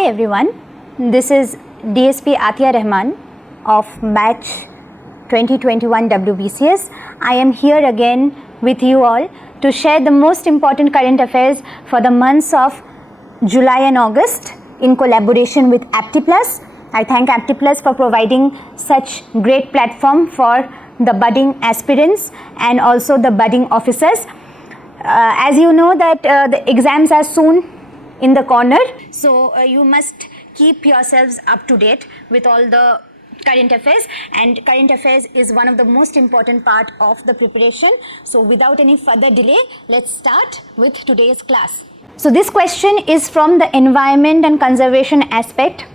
Hi everyone, this is DSP Atia Rahaman of batch 2021 WBCS. I am here again with you all to share the most important current affairs for the months of July and August in collaboration with APTI+. I thank APTI+ for providing such great platform for the budding aspirants and also the budding officers. As you know that the exams are soon in the corner, so you must keep yourselves up to date with all the current affairs, and current affairs is one of the most important part of the preparation. So without any further delay, let's start with today's class. So this question is from the environment and conservation aspect.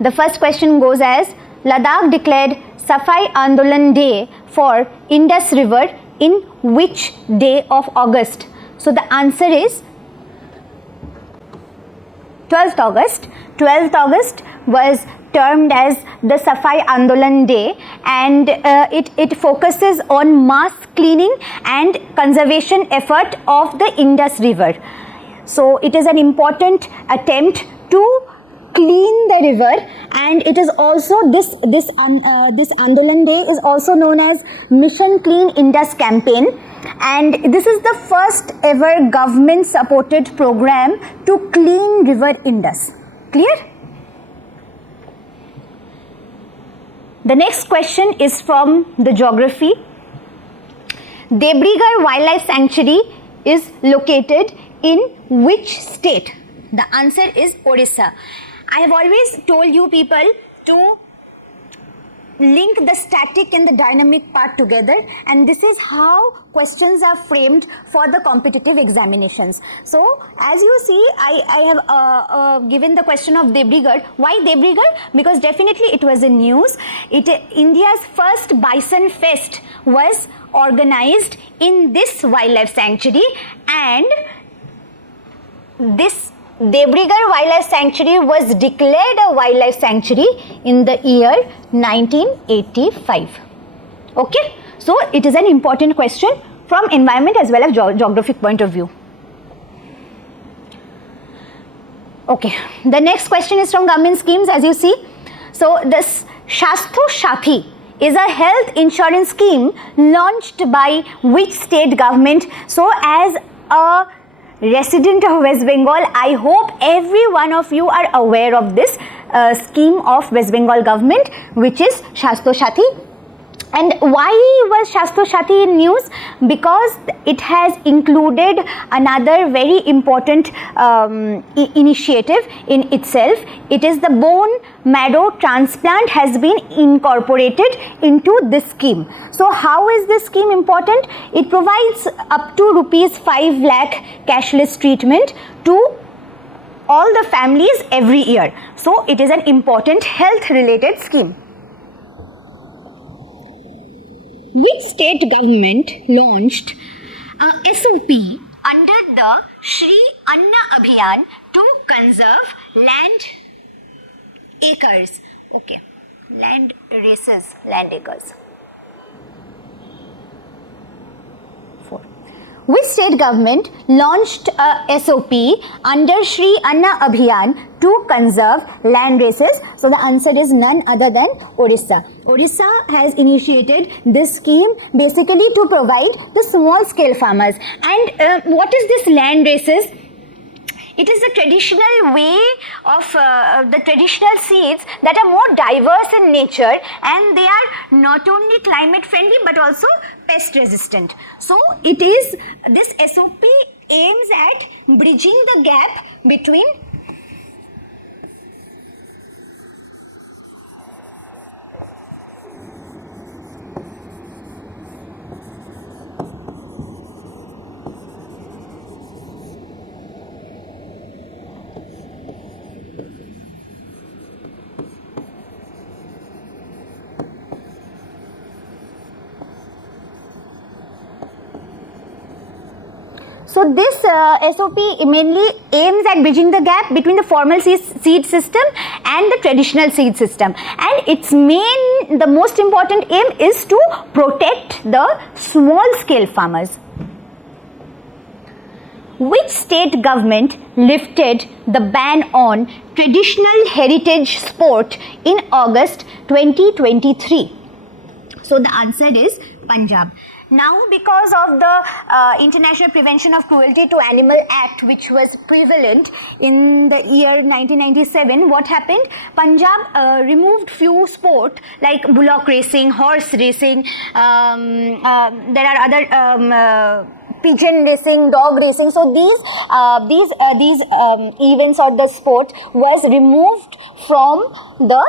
The first question goes as, Ladakh declared Safai Andolan Day for Indus River in which day of August? So the answer is 12th August. 12th August was termed as the Safai Andolan Day, and it focuses on mass cleaning and conservation effort of the Indus River. So it is an important attempt to clean the river, and it is also this Andolan Day is also known as Mission Clean Indus campaign, and this is the first ever government supported program to clean river Indus. Clear? The next question is from the geography. Debrigarh Wildlife Sanctuary is located in which state? The answer is Odisha. I have always told you people to link the static and the dynamic part together, and this is how questions are framed for the competitive examinations. So as you see, I have given the question of Debrigarh. Why Debrigarh? Because definitely it was in news. India's first Bison Fest was organized in this wildlife sanctuary, and this Debrigarh Wildlife Sanctuary was declared a wildlife sanctuary in the year 1985. Okay, so it is an important question from environment as well as geographic point of view. Okay, the next question is from government schemes, as you see. So this Shastho Shathi is a health insurance scheme launched by which state government? So as a resident of West Bengal, I hope every one of you are aware of this scheme of West Bengal government, which is Shastho Shathi. And why was Shastho Shathi in news? Because it has included another very important initiative in itself. It is the bone marrow transplant has been incorporated into this scheme. So how is this scheme important? It provides up to rupees 5 lakh cashless treatment to all the families every year. So it is an important health related scheme. Which state government launched a SOP under the Shri Anna Abhiyan to conserve land acres? Okay, land races, land acres. 4. Which state government launched a SOP under Shri Anna Abhiyan to conserve land races? So the answer is none other than Odisha. Odisha has initiated this scheme basically to provide the small scale farmers. And what is this land races? It is the traditional way of the traditional seeds that are more diverse in nature, and they are not only climate friendly but also pest resistant. So it is, this SOP aims at bridging the gap between So this SOP mainly aims at bridging the gap between the formal seed system and the traditional seed system, and its the most important aim is to protect the small scale farmers. which state government lifted the ban on traditional heritage sport in August 2023? So the answer is Punjab. Now, because of the International Prevention of Cruelty to Animal Act, which was prevalent in the year 1997, what happened? Punjab removed few sport like bullock racing, horse racing, there are other pigeon racing, dog racing. So these events or the sport was removed from the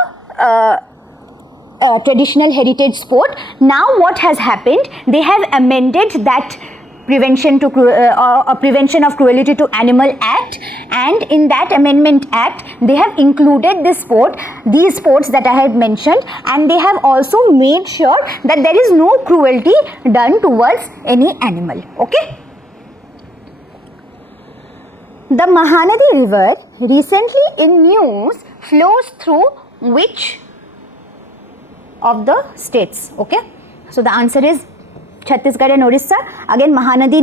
traditional heritage sport. Now what has happened? They have amended that Prevention of Cruelty to Animal Act, and in that Amendment Act they have included these sports that I have mentioned, and they have also made sure that there is no cruelty done towards any animal. Okay. The Mahanadi River recently in news flows through which of the states? Okay, so the answer is Chhattisgarh and Orissa. Again, Mahanadi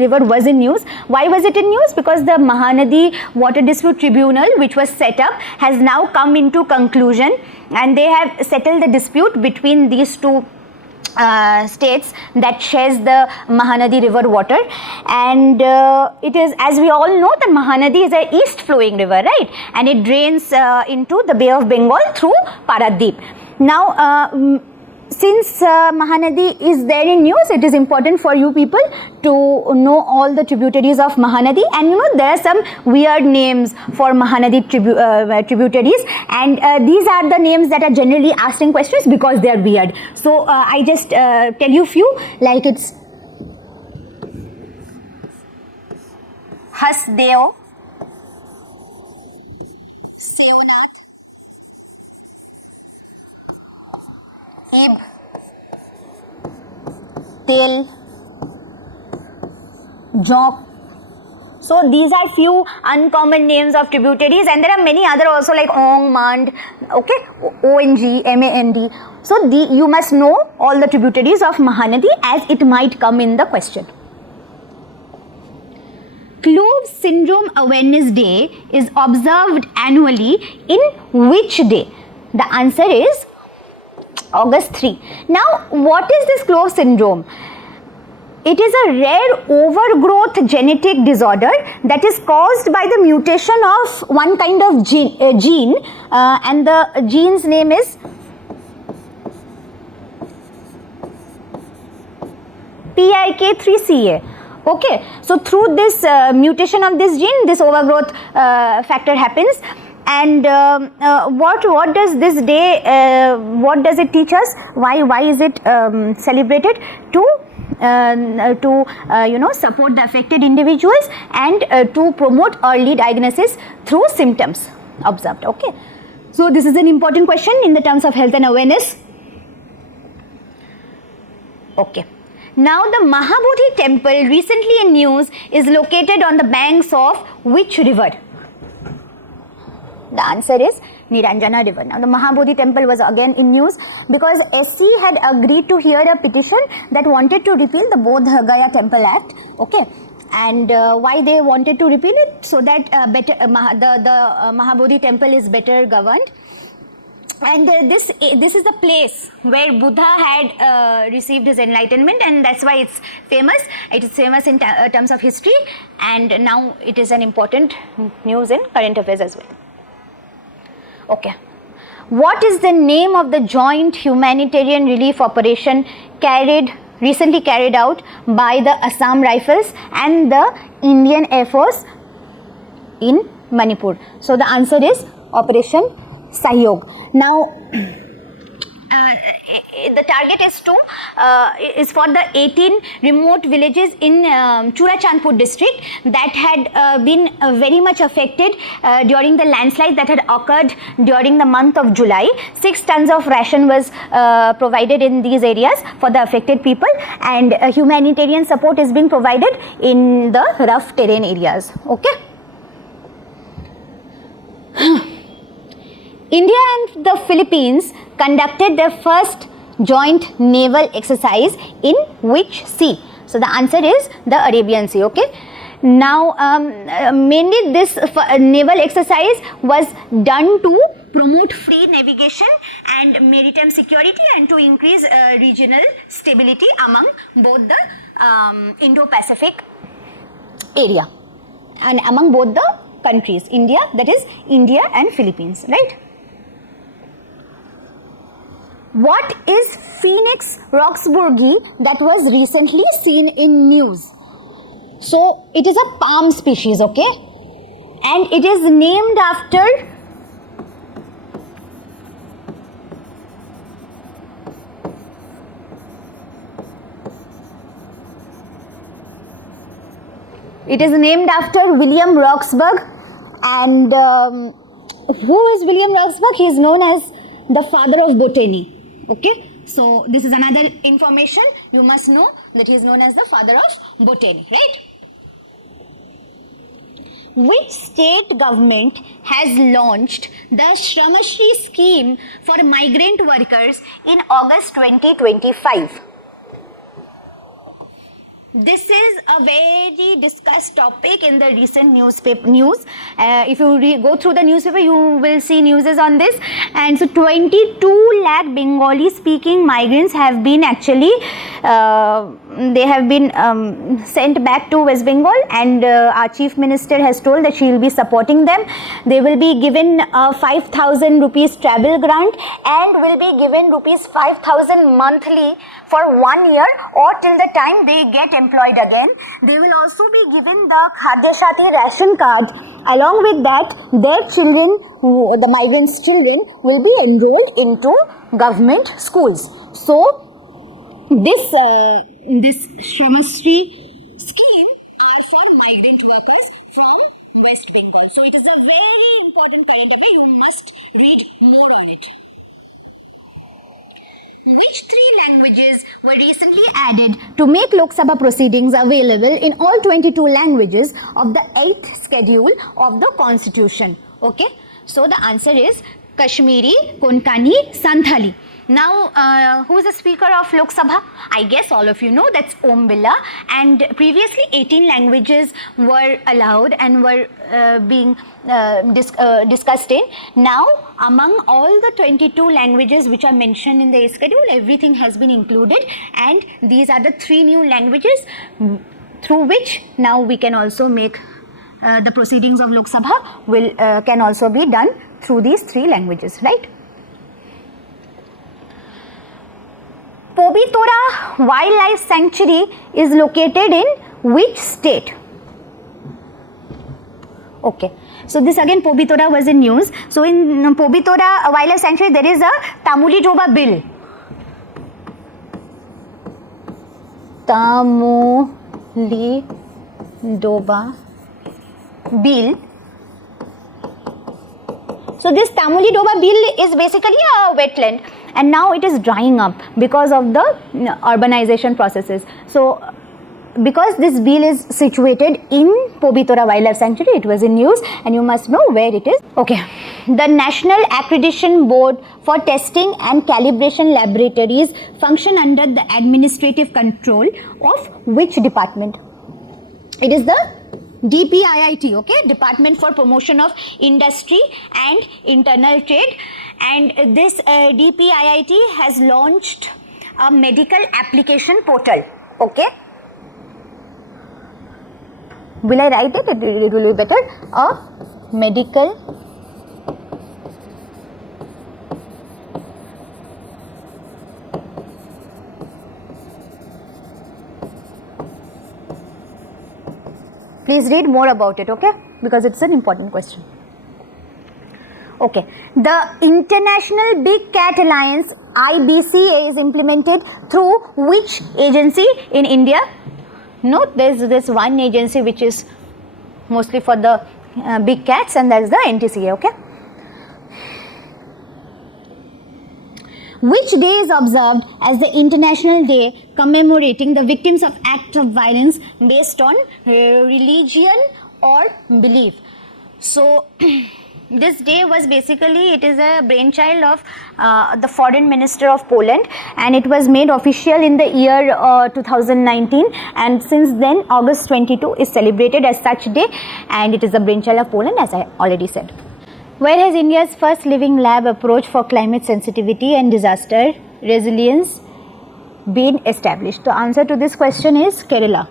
River was in news. Why was it in news? Because the Mahanadi Water Dispute Tribunal, which was set up, has now come into conclusion, and they have settled the dispute between these two states that shares the Mahanadi river water. And it is, as we all know, the Mahanadi is a east flowing river, right, and it drains into the Bay of Bengal through Paradip. Now since Mahanadi is there in news, it is important for you people to know all the tributaries of Mahanadi. And you know, there are some weird names for Mahanadi tributaries, and these are the names that are generally asked in questions because they are weird. So I just tell you few, like it's Hasdeo, Seonath, Ib, Tel, Jok. So these are few uncommon names of tributaries, and there are many other also like Ong, Mand, okay, ONG, MAND. So you must know all the tributaries of Mahanadi as it might come in the question. Clove Syndrome Awareness Day is observed annually in which day? The answer is August 3. Now, what is this Clove syndrome? It is a rare overgrowth genetic disorder that is caused by the mutation of one kind of gene, and the gene's name is PIK3CA. Okay, so through this mutation of this gene, this overgrowth factor happens. And what does this day, what does it teach us? Why is it celebrated? To support the affected individuals and to promote early diagnosis through symptoms observed. Okay, so this is an important question in the terms of health and awareness. Okay. Now the Mahabodhi temple recently in news is located on the banks of which river? The answer is Niranjana river. Now the Mahabodhi temple was again in news because SC had agreed to hear a petition that wanted to repeal the Bodh Gaya Temple Act. Okay, and why they wanted to repeal it? So that the Mahabodhi temple is better governed. And this is the place where Buddha had received his enlightenment, and that's why it's famous. It is famous in terms of history, and now it is an important news in current affairs as well. Okay, what is the name of the joint humanitarian relief operation recently carried out by the Assam Rifles and the Indian Air Force in Manipur? So the answer is Operation Sahyog. Now, the target is for the 18 remote villages in Churachandpur district that had been very much affected during the landslide that had occurred during the month of July. 6 tons of ration was provided in these areas for the affected people, and humanitarian support is being provided in the rough terrain areas. Okay. India and the Philippines conducted their first joint naval exercise in which sea? So the answer is the Arabian Sea. Okay. Now, mainly this naval exercise was done to promote free navigation and maritime security and to increase regional stability among both the Indo-Pacific area and among both the countries, India, that is India and Philippines, right? What is Phoenix roxburghi that was recently seen in news? So it is a palm species, okay, and it is named after William Roxburgh. And who is William Roxburgh? He is known as the father of botany. Okay, so this is another information you must know, that he is known as the father of botany, right? Which state government has launched the Shramashri scheme for migrant workers in August 2025? This is a very discussed topic in the recent news. If you go through the newspaper, you will see news on this. And so 22 lakh Bengali speaking migrants have been actually sent back to West Bengal, and our chief minister has told that she will be supporting them. They will be given 5,000 rupees travel grant and will be given rupees 5,000 monthly for 1 year or till the time they get employed again. They will also be given the Khadya Shati ration card. Along with that, their children, the migrants' children, will be enrolled into government schools. So this Shramashri scheme are for migrant workers from West Bengal. So it is a very important current affair. You must read more on it. Which 3 languages were recently added to make Lok Sabha proceedings available in all 22 languages of the 8th schedule of the Constitution? Okay, so the answer is Kashmiri, Konkani, Santhali. Now, who is the Speaker of Lok Sabha? I guess all of you know, that's Om Birla. And previously 18 languages were allowed and were being discussed in. Now, among all the 22 languages which are mentioned in the schedule, everything has been included, and these are the 3 new languages through which now we can also make the proceedings of Lok Sabha can also be done through these 3 languages, right? Pobitora Wildlife Sanctuary is located in which state? Okay, so this again Pobitora was in news. So in Pobitora Wildlife Sanctuary there is a Tamuli Doba bill. Tamuli Doba bill. So this Tamuli Doba bill is basically a wetland, and now it is drying up because of the urbanization processes. So because this bill is situated in Pobitora Wildlife Sanctuary, it was in news, and you must know where it is. Okay, the National Accreditation Board for Testing and Calibration Laboratories function under the administrative control of which department? It is the DPIIT, okay, Department for Promotion of Industry and Internal Trade, and this DPIIT has launched a medical application portal, okay. Will I write it? It will be better. A medical Please read more about it, okay? Because it's an important question. Okay, the International Big Cat Alliance IBCA is implemented through which agency in India? Note there's this one agency which is mostly for the big cats, and that is the NTCA, okay? Which day is observed as the International Day commemorating the victims of acts of violence based on religion or belief? So This day was basically, it is a brainchild of the foreign minister of Poland, and it was made official in the year 2019, and since then August 22 is celebrated as such day, and it is a brainchild of Poland, as I already said. Where has India's first living lab approach for climate sensitivity and disaster resilience been established? The answer to this question is Kerala.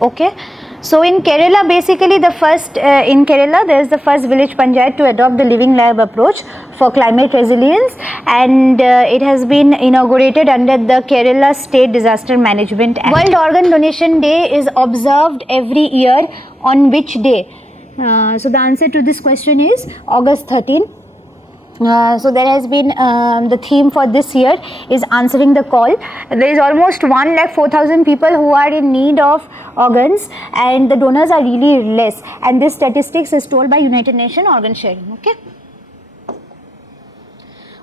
Okay, so in Kerala, basically the first in Kerala there is the first village panchayat to adopt the living lab approach for climate resilience, and it has been inaugurated under the Kerala State Disaster Management Act. World Organ Donation Day is observed every year on which day? So the answer to this question is August 13. So there has been the theme for this year is answering the call. There is almost 1,04,000 people who are in need of organs, and the donors are really less, and this statistics is told by United Nations organ sharing. Okay.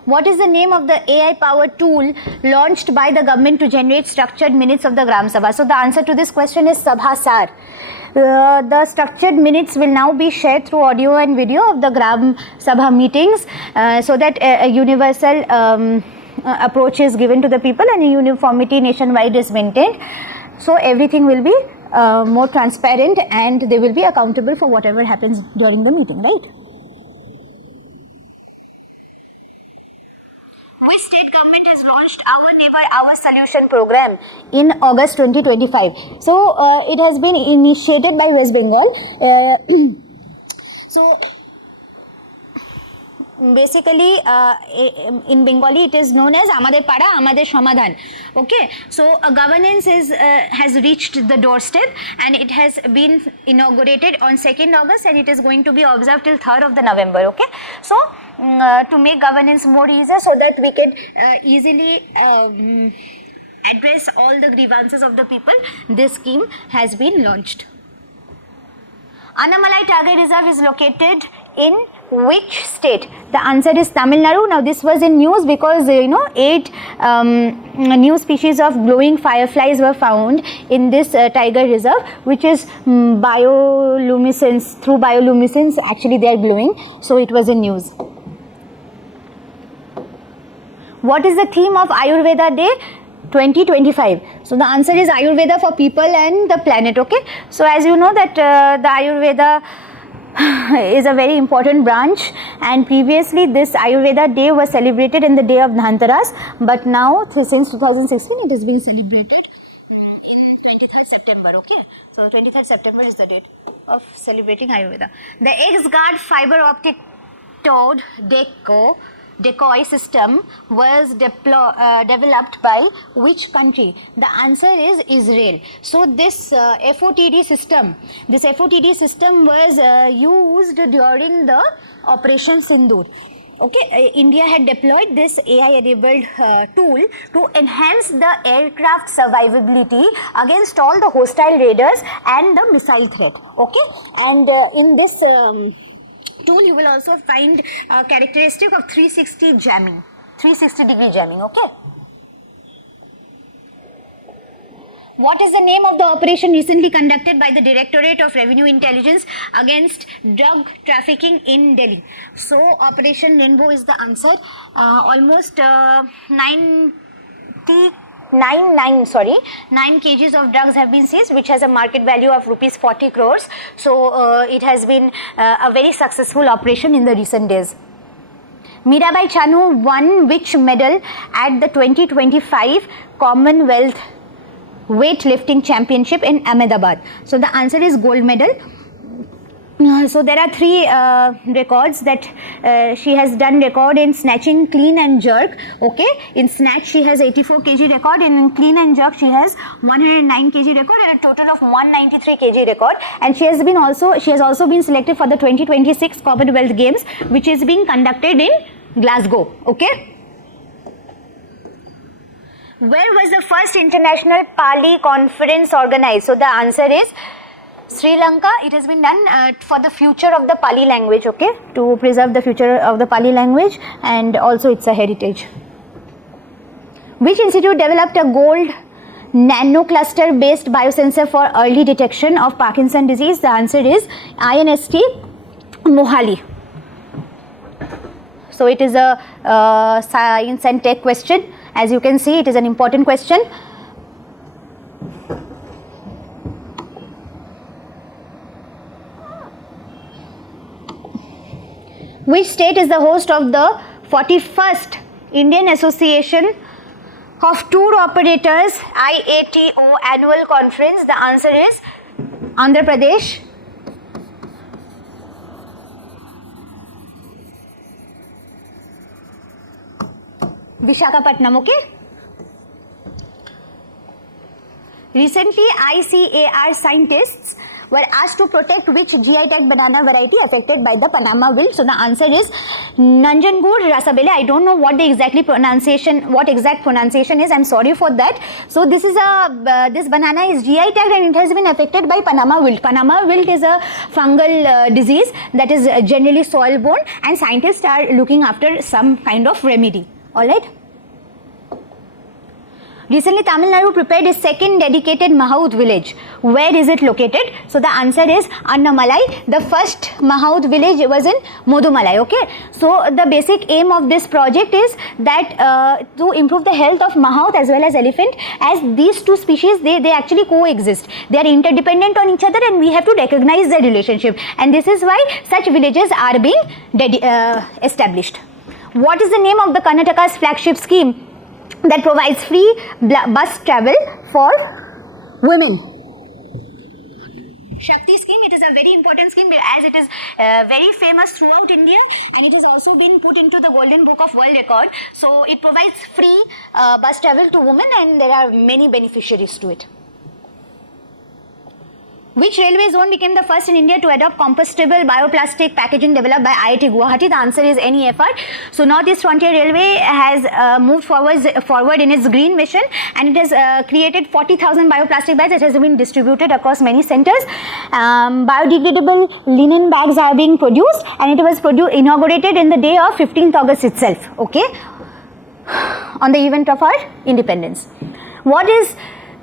What is the name of the AI powered tool launched by the government to generate structured minutes of the Gram Sabha? So the answer to this question is Sabhasar. The structured minutes will now be shared through audio and video of the Gram Sabha meetings, so that a universal approach is given to the people and a uniformity nationwide is maintained. So everything will be more transparent, and they will be accountable for whatever happens during the meeting, right? Which state government has launched Our Neighbor Our Solution program in August 2025? So it has been initiated by West Bengal. So basically in Bengali it is known as Amader Pada Amader Samadhan. Okay, so governance is has reached the doorstep, and it has been inaugurated on 2nd August, and it is going to be observed till 3rd of the November. Okay, so to make governance more easier, so that we can easily address all the grievances of the people, this scheme has been launched. Annamalai Tiger Reserve is located in which state? The answer is Tamil Nadu. Now this was in news because 8 new species of glowing fireflies were found in this tiger reserve, which is bioluminescence. Through bioluminescence, actually they are glowing. So it was in news. What is the theme of Ayurveda Day 2025? So the answer is Ayurveda for people and the planet. Okay, so as you know that the Ayurveda is a very important branch, and previously this Ayurveda Day was celebrated in the day of Dhanteras, but now since 2016 it is being celebrated in 23rd September. Okay, so 23rd September is the date of celebrating Ayurveda. The X-Guard fiber optic towed decoy system was developed by which country? The answer is Israel. So this FOTD system was used during the Operation Sindoor. Okay, India had deployed this AI-enabled tool to enhance the aircraft survivability against all the hostile raiders and the missile threat. Okay, and in this tool you will also find a characteristic of 360 degree jamming. Okay, what is the name of the operation recently conducted by the Directorate of Revenue Intelligence against drug trafficking in Delhi? So Operation Rainbow is the answer. Almost 9 kgs of drugs have been seized, which has a market value of rupees 40 crores. So it has been a very successful operation in the recent days. Mirabai Chanu won which medal at the 2025 Commonwealth Weightlifting Championship in Ahmedabad? So the answer is gold medal. So there are 3 records that she has done record in snatching, clean and jerk. Okay, in snatch she has 84 kg record, in clean and jerk she has 109 kg record, and a total of 193 kg record. And she has also been selected for the 2026 Commonwealth Games, which is being conducted in Glasgow. Okay, where was the first international Pali conference organized? So the answer is Sri Lanka. It has been done for the future of the Pali language, okay, to preserve the future of the Pali language, and also it's a heritage. Which institute developed a gold nanocluster based biosensor for early detection of Parkinson disease? The answer is INST Mohali. So it is a science and tech question. As you can see, it is an important question. Which state is the host of the 41st Indian Association of Tour Operators IATO annual conference? The answer is Andhra Pradesh. Visakhapatnam, okay? Recently, ICAR scientists were asked to protect which GI tag banana variety affected by the Panama wilt. So the answer is Nanjangud Rasabele. I don't know what the exact pronunciation is. I'm sorry for that. So this is this banana is GI tagged and it has been affected by Panama wilt. Panama wilt is a fungal disease that is generally soil borne, and scientists are looking after some kind of remedy. All right. Recently, Tamil Nadu prepared its second dedicated Mahout village. Where is it located? So the answer is Annamalai. The first Mahout village was in Modumalai. Okay. So the basic aim of this project is that to improve the health of Mahout as well as elephant, as these two species they actually coexist. They are interdependent on each other, and we have to recognize their relationship. And this is why such villages are being established. What is the name of the Karnataka's flagship scheme that provides free bus travel for women? Shakti scheme. It is a very important scheme as it is very famous throughout India, and it has also been put into the Golden Book of World Record. So it provides free bus travel to women, and there are many beneficiaries to it. Which railway zone became the first in India to adopt compostable bioplastic packaging developed by IIT Guwahati? The answer is NEFR. So Northeast Frontier Railway has moved forward in its green mission, and it has created 40,000 bioplastic bags that has been distributed across many centers. Biodegradable linen bags are being produced, and it was inaugurated in the day of 15th August itself, okay, on the event of our independence. What is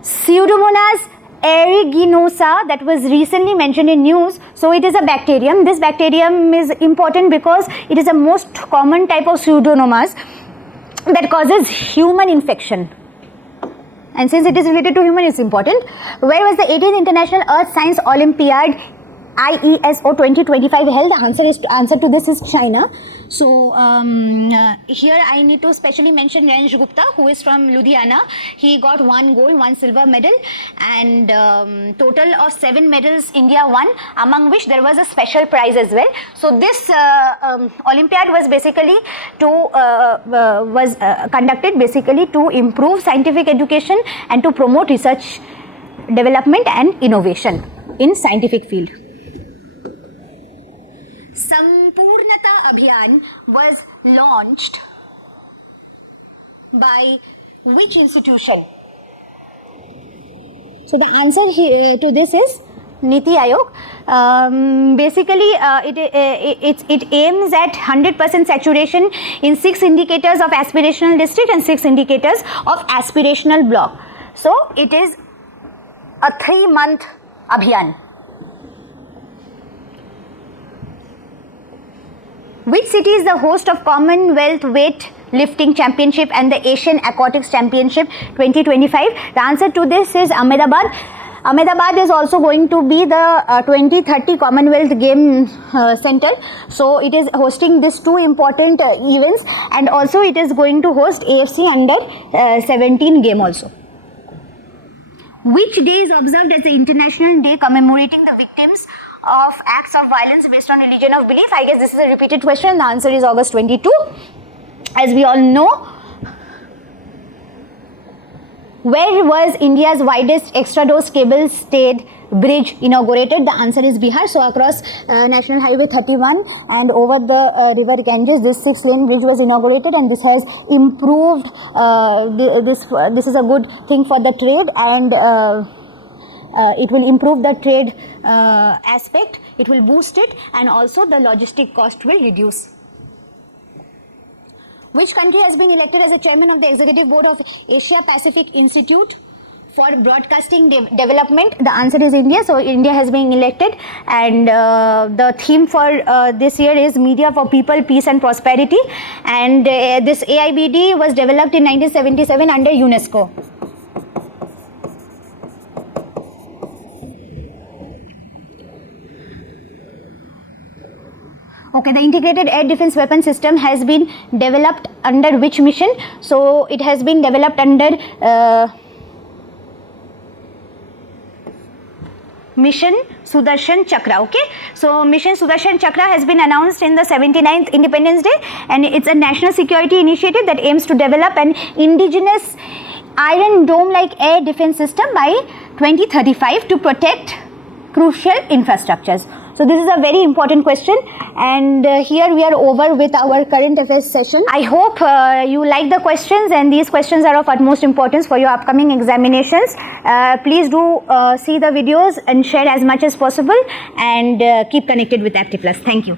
Pseudomonas aeruginosa that was recently mentioned in news? So it is a bacterium. This bacterium is important because it is the most common type of pseudomonas that causes human infection. And since it is related to human, it's important. Where was the 18th International Earth Science Olympiad IESO 2025 held? The answer to this is China. So here I need to specially mention Ranj Gupta, who is from Ludhiana. He got 1 gold, 1 silver medal, and total of 7 medals India won, among which there was a special prize as well. So this Olympiad was basically conducted basically to improve scientific education and to promote research, development and innovation in scientific field. Sampurnata Abhiyan was launched by which institution? So the answer here to this is Niti Aayog. Basically, it aims at 100% saturation in 6 indicators of aspirational district and 6 indicators of aspirational block. So it is a 3-month Abhiyan. Which city is the host of Commonwealth Weight Lifting Championship and the Asian Aquatics Championship 2025? The answer to this is Ahmedabad. Ahmedabad is also going to be the 2030 Commonwealth Game Center. So it is hosting these 2 important events, and also it is going to host AFC Under 17 game also. Which day is observed as the International Day commemorating the victims of acts of violence based on religion of belief? I guess this is a repeated question. The answer is August 22. As we all know, where was India's widest extra-dose cable-stayed bridge inaugurated? The answer is Bihar. So across National Highway 31 and over the river Ganges, this 6-lane bridge was inaugurated, and this has improved. This is a good thing for the trade, and it will improve the trade aspect, it will boost it, and also the logistic cost will reduce. Which country has been elected as the chairman of the executive board of Asia Pacific Institute for broadcasting development? The answer is India. So India has been elected, and the theme for this year is Media for People, Peace and Prosperity, and this AIBD was developed in 1977 under UNESCO. Okay, the Integrated Air Defense Weapon System has been developed under which mission? So it has been developed under Mission Sudarshan Chakra. Okay, so Mission Sudarshan Chakra has been announced in the 79th Independence Day, and it's a national security initiative that aims to develop an indigenous iron dome-like air defense system by 2035 to protect crucial infrastructures. So this is a very important question, and here we are over with our current affairs session. I hope you like the questions, and these questions are of utmost importance for your upcoming examinations. Please do see the videos and share as much as possible, and keep connected with APTI+. Thank you.